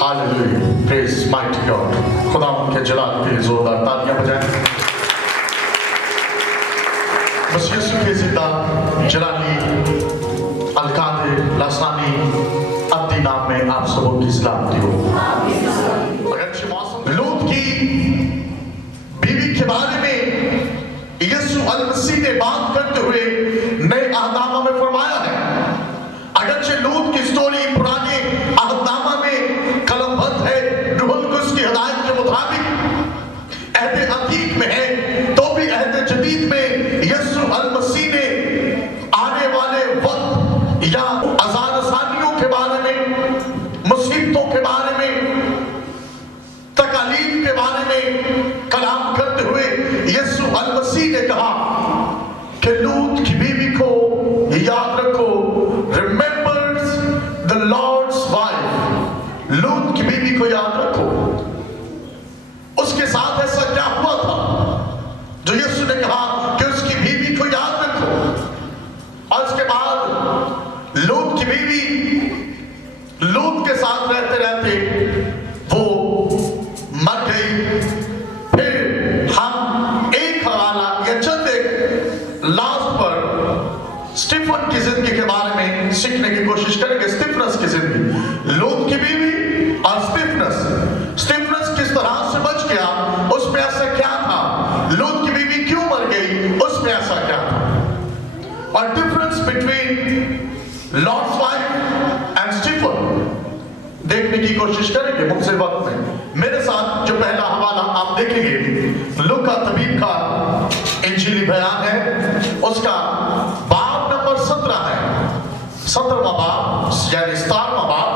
Hallelujah. Praise mighty God. خدا ان کے جلال کے لیے زوردار تالیاں بجائیں. مسیح یسوع کے زندہ جلالی القادر لاسانی عبدی نام میں آپ سبوں کی سلامتی ہو. اگرچہ موسم لوط کی بیوی کے بارے میں یسوع المسیح نے بات کرتے ہوئے نئے عہدنامہ میں فرمایا ہے. اگرچہ لوط کی سٹوری پرانے عہدنامہ میں قلم بند ہے، روح القدس کی ہدایت کے مطابق عہد عتیق میں ہے، تو بھی عہد جدید میں یسوع المسیح نے آنے والے وقت یا عذاب رسانیوں کے بارے میں، مصیبتوں کے بارے میں، تکالیف کے بارے میں کلام کرتے ہوئے یسوع المسیح نے کہا کہ لوط کی بیوی کو یاد رکھو. Remembers the Lord's wife. لوط کی بیوی کو یاد رکھو. اس کے ساتھ ایسا کیا ہوا تھا جو یسوع نے کہا کہ اس کی بیوی کو یاد رکھو. اور اس کے بعد لوط کی بیوی لوط کے ساتھ رہتے رہتے وہ مر گئی. پھر ہم ایک حوالہ یا چند ایک لاسٹ پر اسٹیفن کی زندگی کے بارے میں سیکھنے کی کوشش کریں گے. اسٹیفنس کی زندگی، لوط کی بیوی اور اسٹیفنس کس طرح سے بچ گیا، اس میں ایسا کیا تھا، لوط کی بیوی کیوں مر گئی، اس میں ایسا کیا تھا. اور difference between Lord's wife and Stephen دیکھنے کی کوشش کریں گے مختصر وقت میں. میرے ساتھ جو پہلا حوالہ آپ دیکھیں گے لوکا طبیب کا انجیلی بیان ہے، اس کا باب نمبر 17 ہے، 17واں باب یعنی 17واں باب.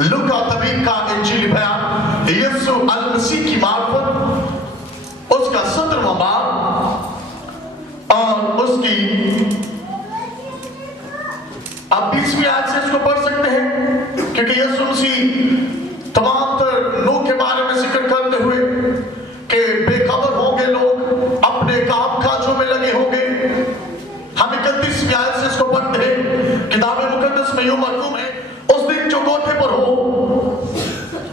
لوکا طبیب کا انجیلی بیان یسوع المسیح کی معرفت، اس کا 17واں باب اور اس کی آپ 20ویں آیت سے اس کو پڑھ سکتے ہیں، کیونکہ یسوع مسیح تمام تر نوح کے بارے میں ذکر کرتے ہوئے کہ بے خبر ہوں گے لوگ، اپنے کام کاجوں میں لگے ہوں گے. ہم 31ویں آیت سے اس کو پڑھتے ہیں. کتاب مقدس میں یوں مرقوم ہے، اس دن جو کوٹھے پر ہو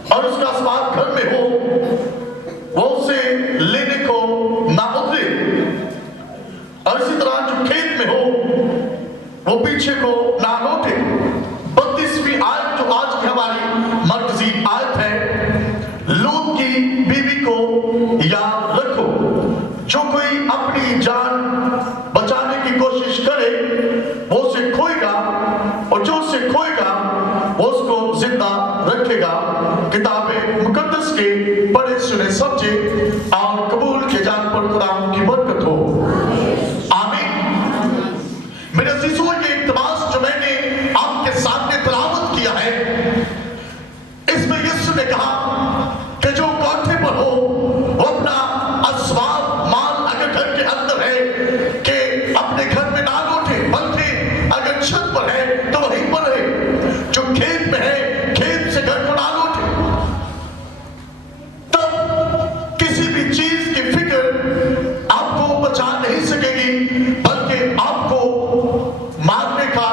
اور اس کا اسباب گھر میں ہو وہ اسے لینے کو نہ اترے، اور اسی طرح جو کھیت میں ہو وہ پیچھے کو نہ لوٹے. 32ویں آیت جو آج کی ہماری مرکزی آیت ہے، لوط کی بیوی کو یاد رکھو. جو کوئی اپنی جان بچانے کی کوشش کرے وہ اسے کھوئے گا، اور جو اسے کھوئے گا وہ اس کو زندہ رکھے گا. کتاب مقدس کے پڑھے سنے سمجھے اور قبول کے جان پر خدا کی برکت ہو. آمین. میرے عزیزوں، یہ اقتباس جو میں نے آپ کے سامنے تلاوت کیا ہے، اس میں یسوع نے کہا کہ جو کوٹھے پر ہو وہ اپنا اسباب مال اگر گھر کے اندر ہے کہ اپنے گھر میں نہ لوٹے، بلکہ اگر چھت پر ہے تو وہیں پر رہے. جو کھیت میں ہے کھیت سے گھر کو نہ لوٹے. تب کسی بھی چیز کی فکر آپ کو بچا نہیں سکے گی، بلکہ آپ کو مارنے کا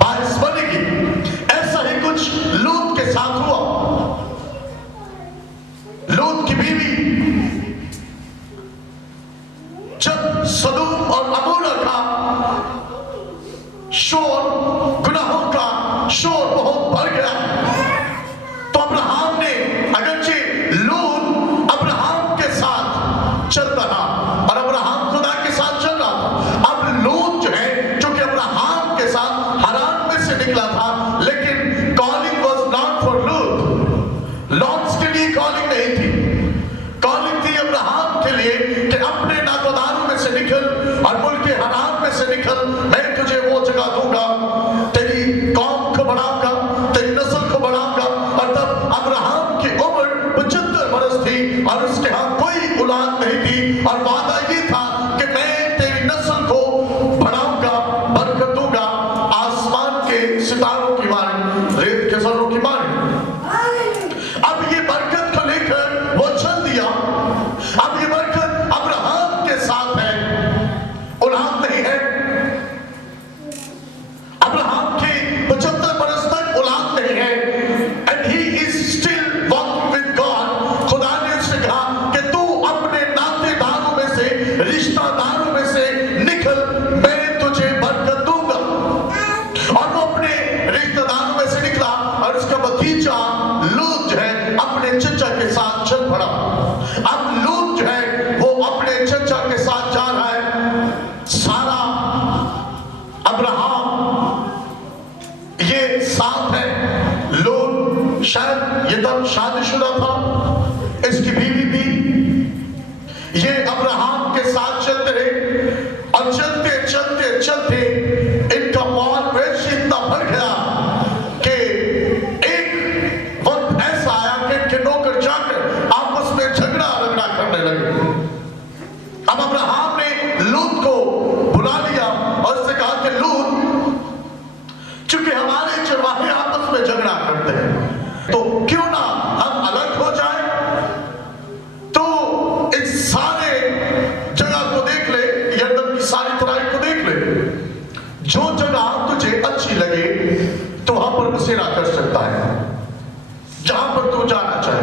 باعث بنے گی. ایسا ہی کچھ لوط کے ساتھ ہوا. لوط کی بیوی جب سدوم اور عمورہ کا شور، گناہوں کا شور بہت بڑھ گیا، تو ابراہم نے، اگرچہ لوط ابراہم کے ساتھ چلتا رہا اور ابراہم خدا کے ساتھ چل رہا تھا، اب لوط جو ہے جو کہ ابراہم کے ساتھ حران میں سے نکلا تھا، لیکن calling was not for Lot. लूत जो है अपने चचा के साथ चल पड़ा। अब लूत जो है वो अपने चचा के साथ जा रहा है। सारा, अब्राहम ये साथ है। लूत शायद ये तब शादीशुदा था, इसकी बीवी भी। ये अब्राहम के साथ चलते रहे और चलते चलते चलते इनका मौन वैसे इतना बढ़ गया कि एक वक्त ऐसा आया कि इनके नौकर जाकर आपस में झगड़ा रगड़ा करने लगे। अब अब्राहम ने लूत को बुला लिया और उससे कहा कि लूत, चूंकि हमारे चरवाहे आपस में झगड़ा करते हैं तो क्यों ना हम अलग हो जाए। तो इस सारे जगह को देख ले, यरदन की सारी तराई को देख ले, जो जगह तुझे अच्छी लगे तो वहां पर बसेरा कर सकता है, जहां पर तू जाना चाहे।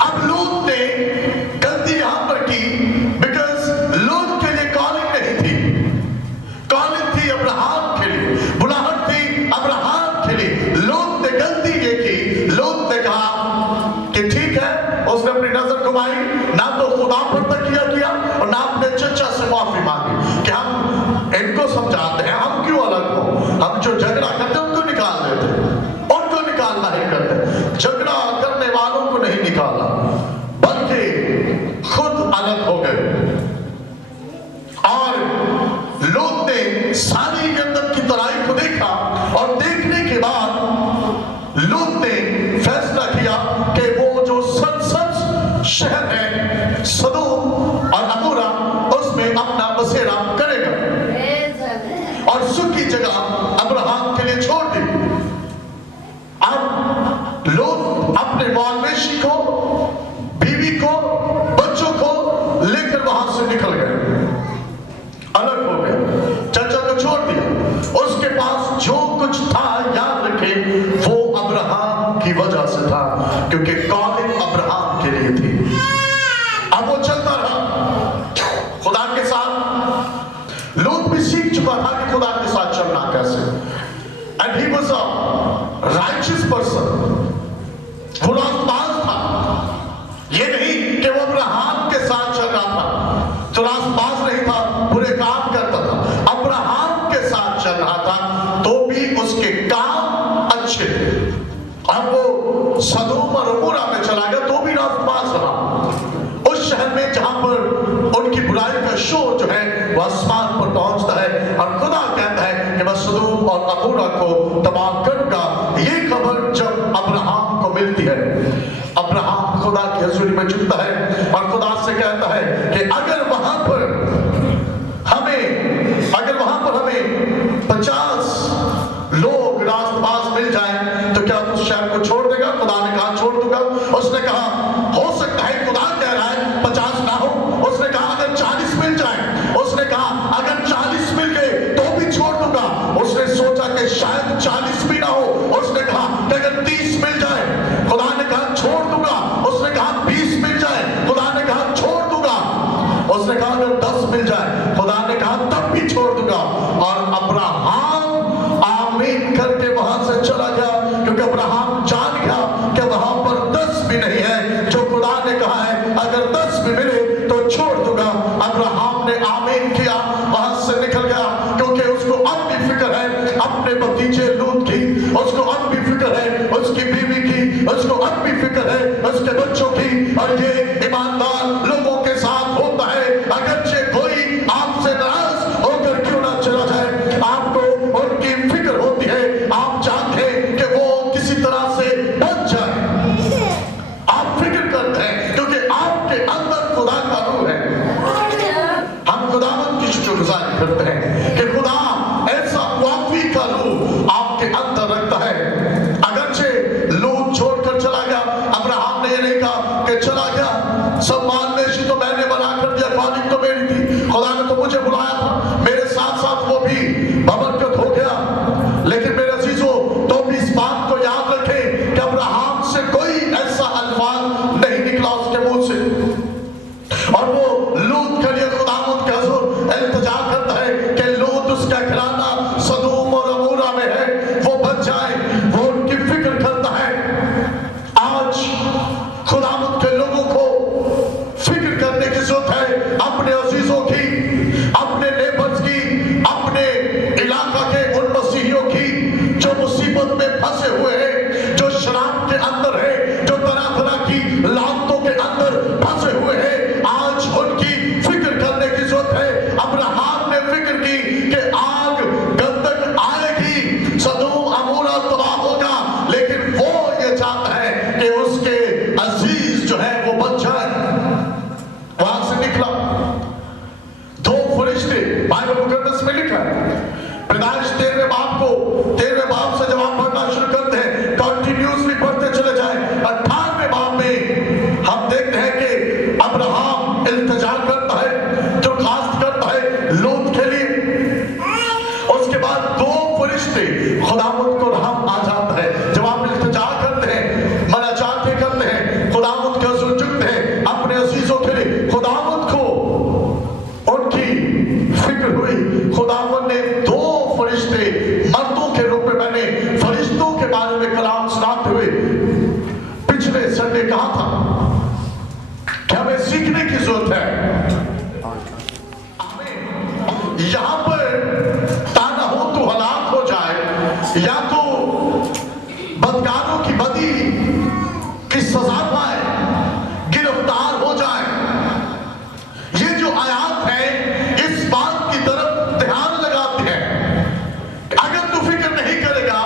अब लूत ने गलती यहां पर की, बिकॉज लूत के लिए कॉलिंग नहीं थी। कॉलिंग थी अब्राहम के लिए, बुलाहट थी अब्राहम के लिए। लूत ने गलती ये की, लूत ने कहा कि ठीक है, उसने अपनी नजर घुमाई, ना तो खुदा पर तकिया किया और ना अपने चचा से माफी मांगी कि हम इनको समझाते हैं, हम क्यों अलग हो, हम जो झगड़ा करते हैं उनको निकाल देते, उनको निकालना ही करते, झगड़ा करने वालों को नहीं निकाला, बल्कि खुद अलग हो गए। और लूत ने सारी यरदन की तराई को देखा और देखने के बाद लूत ने फैसला किया कि वो जो सनसब्ज शहर है सदोम और अमोरा, उसमें अपना बसेरा करेगा और सूखी जगह अब्राहम के लिए छोड़ दी। अब लोग अपने मवेशी को, बीवी को, बच्चों को लेकर वहां से निकल गए, अलग हो गए, चचा को छोड़ दिया। उसके पास जो कुछ था, याद रखे, वो अब्राहम की वजह से था, क्योंकि कॉलिंग अब्राहम के लिए थी। अब वो चलता रहा खुदा के साथ। लूत भी सीख चुका था कि खुदा के साथ चलना कैसे। And he was a righteous person, वो रास्तबाज था। ये नहीं कि वो अब्राहम के साथ चल रहा था तो रास्तबाज नहीं था, बुरे काम करता था। अब्राहम के साथ चल रहा था तो भी उसके काम अच्छे थे। अब वो सदोम और अमोरा में चला गया तो भी रास्तबाज रहा। उस शहर में जहां पर उनकी बुराई का शोर जो है वह आसमान पर पहुंचता है और खुदा कहता है कि मैं सदोम और अमोरा को तबाह करूंगा। ये खबर जब अब्राहम को मिलती है, अब्राहम खुदा की हजूरी में झुकता है और खुदा से कहता है कि अगर वहां पर हमें 50 लोग रास्तबाज मिल जाएं तो क्या तू शहर को छोड़ देगा? खुदा ने कहा छोड़ दूंगा। उसने कहा हो सकता है, खुदा कह रहा है 50 ना हो। उसने कहा अगर 40 मिल जाए, उसने कहा अगर 40 मिल गए तो भी छोड़ दूंगा। उसने सोचा कि शायद 40 भी ना हो। उसने कहा कि अगर 30 मिल जाए, खुदा ने कहा छोड़ दूंगा। उसने कहा 20 मिल जाए, खुदा ने कहा छोड़ दूंगा। उसने कहा अगर 10 मिल जाए, खुदा ने कहा तब भी छोड़ दूंगा। और अब्राहम आमीन करके वहां से चला गया, क्योंकि अब्राहम जान गया कि वहां पर 10 भी नहीं है जो खुदा ने कहा है अगर 10 भी मिले तो छोड़ दूंगा। अब्राहम ने आमीन किया, वहां से निकल गया, क्योंकि उसको अब भी फिक्र है अपने भतीजे लूत की, उसको अब भी फिक्र है उसकी बीवी की, उसको अब भी फिक्र है उसके बच्चों की। और ये ईमानदार लोगों के साथ होता है, अगरचे कोई आपसे नाराज होकर क्यों ना चला जाए, आपको उनकी फिक्र होती है। आप चाहते हैं कि वो किसी तरह से बच जाए, आप फिक्र करते हैं क्योंकि आपके अंदर खुदा का रूह है। हम खुदावंद की शुक्रगुजारी करते हैं कि खुदा ऐसा वाकई का रूह आपके अंदर रखता है। अगरचे लूत छोड़कर चला गया, अब्राहम ने ये नहीं कहा कि चला गया, सब के अंदर है, जो तरह तरह की लानतों के अंदर फंसे हुए हैं, आज उनकी फिक्र करने की जरूरत है। अब्राहम ने फिक्र की कि आग गंधक आएगी, सदोम अमोरा तबाह होगा, लेकिन वो ये चाहता है कि उसके अजीज जो है वो बच जाए। वहां से निकला, दो फरिश्ते, बाइबल मुकद्दस में लिखा है, पैदाइश 13वें बाब से जब आप पढ़ना शुरू करते हैं, कंटिन्यूअसली पढ़ते चले जाए, 18वें बाब में हम देखते हैं कि अब्राहम इल्तिजा करता है, दरख्वास्त करता है लूत के लिए। उसके बाद दो फरिश्ते, खुदावंद को रहम आ जाता है, जब आप इल्तिजा करते हैं, मनाजातें करते हैं, खुदावंद के हुज़ूर झुकते हैं अपने अजीजों के लिए, खुदावंद को उनकी फिक्र हुई। खुदावंद ने दो फरिश्ते मर्दों के रूप में, मैंने फरिश्तों के बारे में कलाम सुनाते हुए पिछले संडे कहा था कि हमें सीखने की जरूरत है। यहां पर ताना हो तो हलाक हो जाए, या तो बदकारों की बदी की सजा पाए, गिरफ्तार हो जाए। ये जो आयात है इस बात की तरफ ध्यान लगाती है, अगर तू फिक्र नहीं करेगा,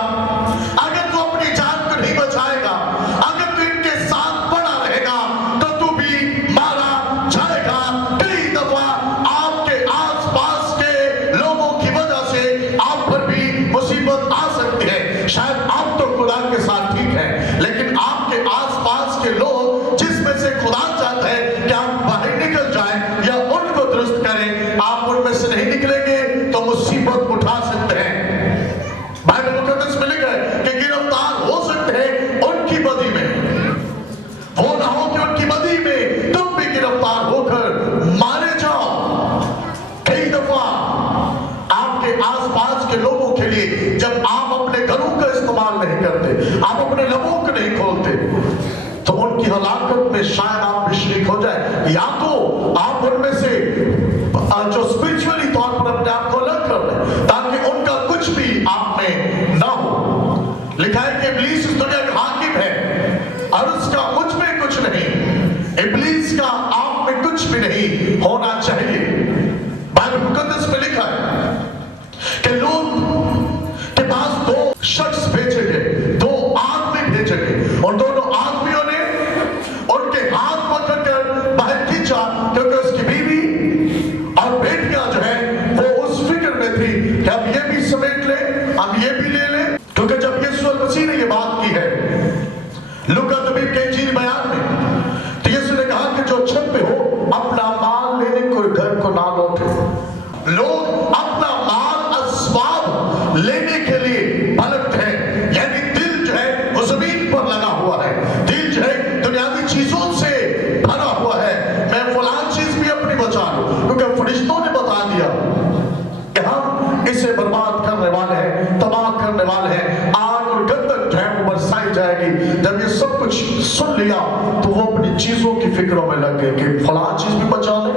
अगर तू अपनी जान को नहीं बचाएगा, अगर तू इनके साथ पड़ा रहेगा, तो तू भी मारा जाएगा। कई दफा आपके आसपास के लोगों की वजह से आप पर भी मुसीबत आ सकती है। शायद आप तो खुदा के साथ ठीक है, लेकिन आपके आसपास के लोग जिसमें से खुदा चाहता है कि आप बाहर निकल जाएं या उनको दुरुस्त करें, आप उनमें से नहीं निकलेंगे तो मुसीबत उठा सकते हैं। बाइबल मुकद्दस में लिखा है कि गिरफ्तार हो सकते हैं उनकी बदी में, वो ना हो कि उनकी बदी में तुम भी गिरफ्तार होकर मारे जाओ। कई दफा आपके आसपास के लोगों के लिए जब आप अपने घरों का इस्तेमाल नहीं करते, आप अपने लबों को नहीं खोलते, तो उनकी हलाकत में शायद आप भी शरीक हो जाए, या तो आप उनमें से जो स्पिरिचुअली तौर पर अपने आप को अलग कर लें, ताकि उनका कुछ भी आप में ना हो। लिखा है कि इब्लीस इस दुनिया का हाकिम है और उसका मुझ में कुछ नहीं, इब्लीस का आप में कुछ भी नहीं होना चाहिए। बाइबल मुकद्दस में लिखा है कि लूत के पास दो शख्स भेजे गए, दो आदमी भेजे गए, और दोनों आदमियों ने उनके हाथ पकड़कर बाहर खींचा, क्योंकि उसकी बीवी और बेटियां जो है वो उस फिक्र में थी कि अब ये भी समेट ले, अब ये भी ले ले। क्योंकि जब यीशु मसीह ने ये बात की है लूका तबीब के इंजील बयान में, तो यीशु ने कहा कि जो छत पे हो अपना माल लेने कोई घर को ना लौटे। लोग अपना माल अस्बाब लेने के लिए भटकते हैं, यानी दिल जो है वो जमीन पर लगा हुआ है, दिल जो है दुनियावी चीजों से भरा हुआ है। मैं फलां चीज भी अपनी बचा लूं, क्योंकि फरिश्तों ने बता दिया कि हम इसे बर्बाद करने वाले हैं, तबाह करने वाले हैं, आग और गंधक जो है वो बरसाई जाएगी। जब ये सब कुछ सुन लिया तो वो अपनी चीजों की फिक्रों में लग गए कि फलां चीज भी बचा ले,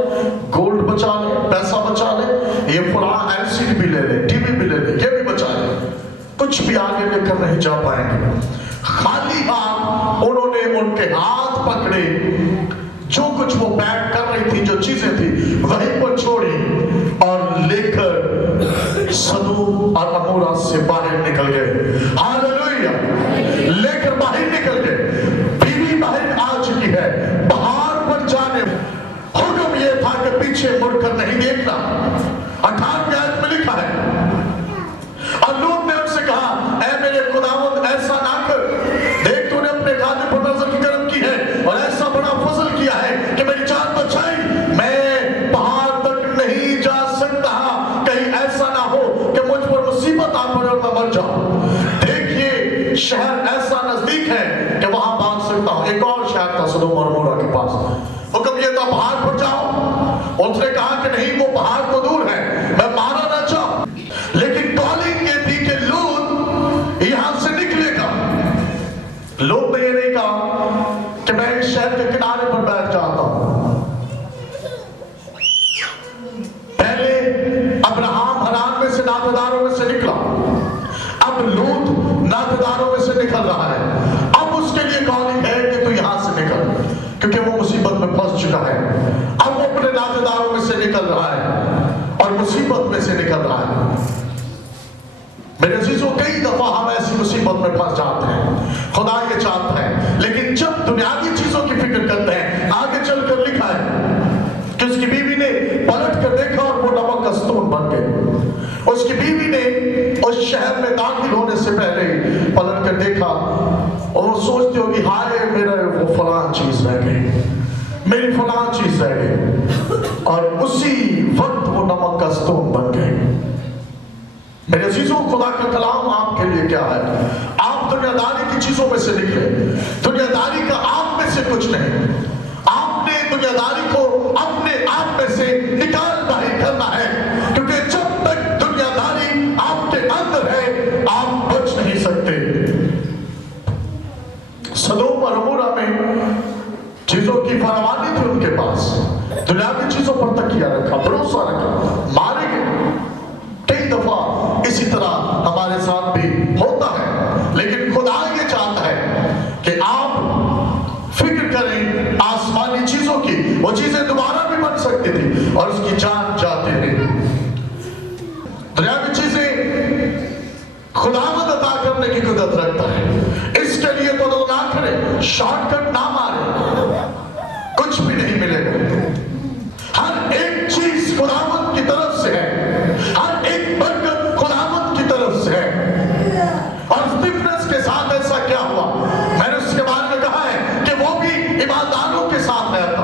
गोल्ड बचा ले, पैसा बचा ले, ये फलां एलसीडी भी ले ले, टीवी भी ले ले, ये भी बचा ले, कुछ भी आगे लेकर नहीं जा पाएंगे। खाली हाथ उन्होंने उनके हाथ पकड़े, जो कुछ वो पैक कर रही थी, जो चीजें थी वहीं पर छोड़ी और लेकर सदोम और अमोरा से बाहर निकल गए। हालेलुया, लेकर बाहर निकल गए। बीवी बाहर आ चुकी है, पहाड़ पर जाने हुक्म यह था कि पीछे मुड़कर नहीं देखना। 18वें आयत में लिखा है, और लूत ने उनसे कहा, ऐ मेरे खुदावंद ऐसा ना कर, देख तूने अपने खाने पर नजर की करम की है और ऐसा बड़ा फजल किया है कि मेरी जान बचाई। मैं पहाड़ तक नहीं जा सकता, कहीं ऐसा ना हो कि मुझ पर मुसीबत आ पड़े और मैं मर जाऊं। देखिए शहर ऐसा नजदीक है कि वहां भाग सकता हूं। एक और शहर था सदोम और अमोरा के पास, हुक्म ये था पहाड़ पर जाओ। उसने कहा कि नहीं, वो पहाड़ तो दूर है, मैं मारा ना चाहूं, लेकिन कॉलिंग ये थी कि लूत यहां से निकलेगा। लूत ने ये नहीं कहा कि मैं इस शहर के किनारे पर बैठ जाता हूं। पहले अब्राहम हरान में से नातेदारों में से निकला, अब लूत नातेदारों में से निकल रहा है। अब उसके चुका है। अब वो अपने नातेदारों में से निकल रहा है और मुसीबत में से निकल रहा है। मेरे अजीजों, कई दफा हम ऐसी मुसीबत में फंस जाते हैं। खुदा ये चाहता है, लेकिन जब दुनियावी चीजों की फिक्र करते हैं, आगे चलकर लिखा है कि उसकी बीवी ने पलट कर देखा और वो नमक का स्तून बन गए। उसकी बीवी ने उस शहर में दाखिल होने से पहले पलट कर देखा और वो सोचती होगी, हाय मेरा वो फलां चीज रह गई, मेरी फलां चीज रह गई, और उसी वक्त वो नमक का स्तून बन गए। मेरे अजीजों, खुदा का कलाम आपके लिए क्या है? आप दुनियादारी की चीजों में से निकले। दुनियादारी का आप में से कुछ नहीं। आपने दुनियादारी को अपने आप में से निकालना ही करना है, क्योंकि जब तक दुनियादारी आपके अंदर है आप बच नहीं सकते। सदोम और अमोरा में चीजों की फरावानी थी उनके पास, दुनियावी चीजों पर तकिया रखा, भरोसा रखा, मारे गए। कई दफा इसी तरह हमारे साथ भी होता है, लेकिन खुदा ये चाहता है कि आप फिक्र करें आसमानी चीजों की। वो चीजें दोबारा भी बन सकती थी और उसकी जान जाती रही। दुनियावी चीजें खुदावंद अता करने की कुदरत रखता है। इसके लिए तो ना करें, शॉर्टकट ना मारे, कुछ भी नहीं मिलेगा। हर एक चीज खुदावंद की तरफ से है, हर एक बरकत खुदावंद की तरफ से है। और स्टीफनस के साथ ऐसा क्या हुआ? मैंने उसके बारे में कहा है कि वो भी ईमानदारों के साथ रहता।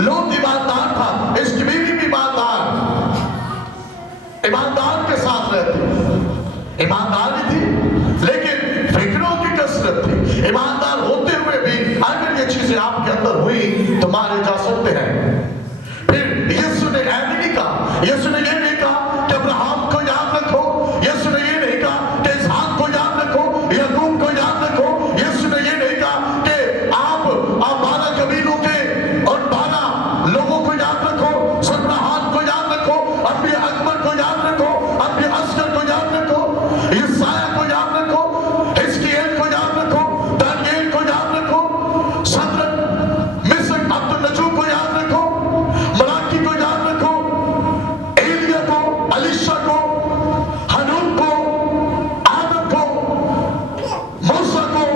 लूत ईमानदार था, इसकी बीवी भी ईमानदार के साथ रहती। ईमानदारी थी, लेकिन फिक्रों की कसरत थी। ईमानदार होते हुए भी अगर ये चीजें आपके अंदर हुई तो मारे जा सकते हैं। फिर यीशु ने ऐसे नहीं कहा, यीशु ने ये नहीं कहा कि अब्राहम को याद रखो, यीशु ने ये नहीं कहा कि इसहाक को याद रखो, याकूब को याद रखो, यीशु ने ये नहीं कहा कि आप 12 कबीलों के और 12 लोगों को याद रखो, सुलैमान को याद रखो, अंबिया अकबर को याद रखो, अंबिया अस्कर को याद रखो, यशाया को याद रखो, हिजकिय्याह को याद रखो, दानियेल को याद रखो, सदरक मिशक अब्दुन्नजू को याद रखो, मलाकी को याद रखो, एलिया को, अलीशा को, हनून को, आदम को, मूसा को,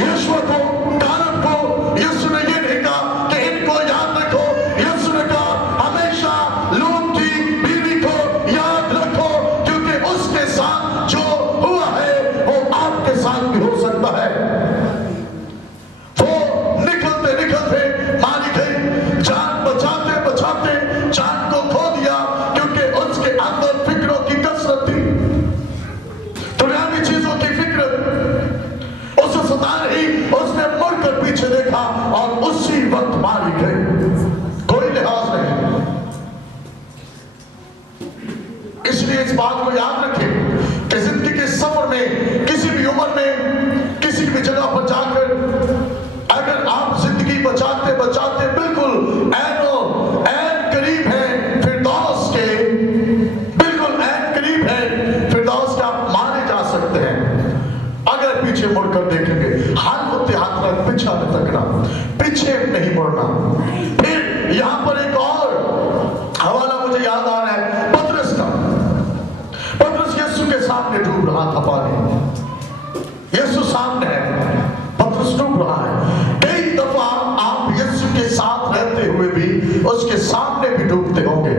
यीशु को, कालेब को। यीशु ने ये नहीं कहा कि इनको याद रखो, यीशु ने कहा हमेशा लूत की बीवी को याद रखो, क्योंकि उसके साथ जो हुआ है वो आपके साथ भी हो सकता है। वो निकलते निकलते मारी गई, जान बचाते बचाते जान को खो दिया, क्योंकि उसके अंदर फिक्रों की कसरत थी, दुनियावी चीजों की फिक्र उसे सता रही। उसने मुड़कर पीछे देखा और उसी वक्त मारी गई, कोई लिहाज नहीं। इसलिए इस बात को याद रखें कि जिंदगी के सफर में, किसी भी उम्र में, किसी भी जगह पर जाकर अगर आप जिंदगी बचाते बचाते बिल्कुल ऐन करीब है फिरदौस के, बिल्कुल ऐन करीब है फिरदौस के, आप मारे जा सकते हैं अगर पीछे मुड़कर देखेंगे। हाथ रख, पीछा न तकना, पीछे नहीं मुड़ना। फिर यहां पर एक और हवाला मुझे याद आ रहा है पतरस का। पतरस यीशु के सामने डूब रहा था पानी, यीशु सामने है, पतरस डूब रहा है। कई दफा आप यीशु के साथ रहते हुए भी उसके सामने भी डूबते होंगे।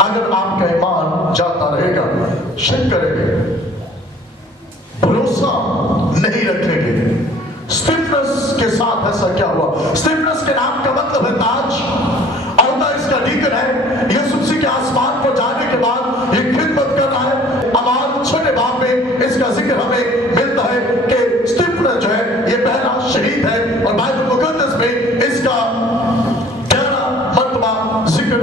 अगर आपका ईमान जाता रहेगा, शक करेंगे, भरोसा नहीं रखेंगे। स्टीफनस के साथ ऐसा क्या हुआ? स्टीफनस के नाम का मतलब है ताज, और इसका डीकन है। यीशु मसीह के आसमान पर जाने के बाद ये खिदमत कर रहा है। अब छोटे बाब में इसका जिक्र हमें मिलता है कि स्टीफनस जो है ये पहला शहीद है, और बाइबल मुकद्दस में इसका 11 मरतबा जिक्र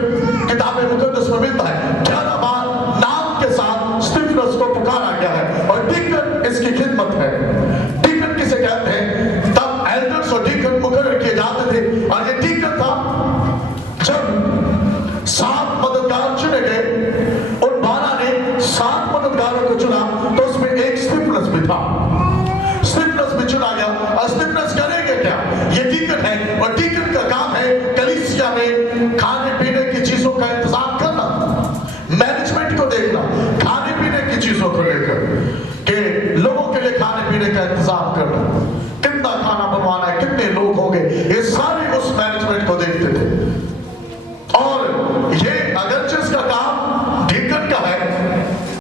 किताब मुकद्दस में मिलता है। 11 बार नाम के साथ स्टीफनस को पुकारा गया है, और डीकन इसकी खिदमत है। डीकन किसे कहते हैं? तब एल्डर्स और डीकन मुकर्रर किए जाते थे, और ये डीकन था जब 7 मददगार चुने गए, उन 12 ने 7 मददगारों को चुना, तो उसमें एक स्टीफनस भी था। स्टीफनस भी चुना गया, और स्टीफनस करेंगे क्या? ये کہ لوگوں کے لیے کھانے پینے کا انتظام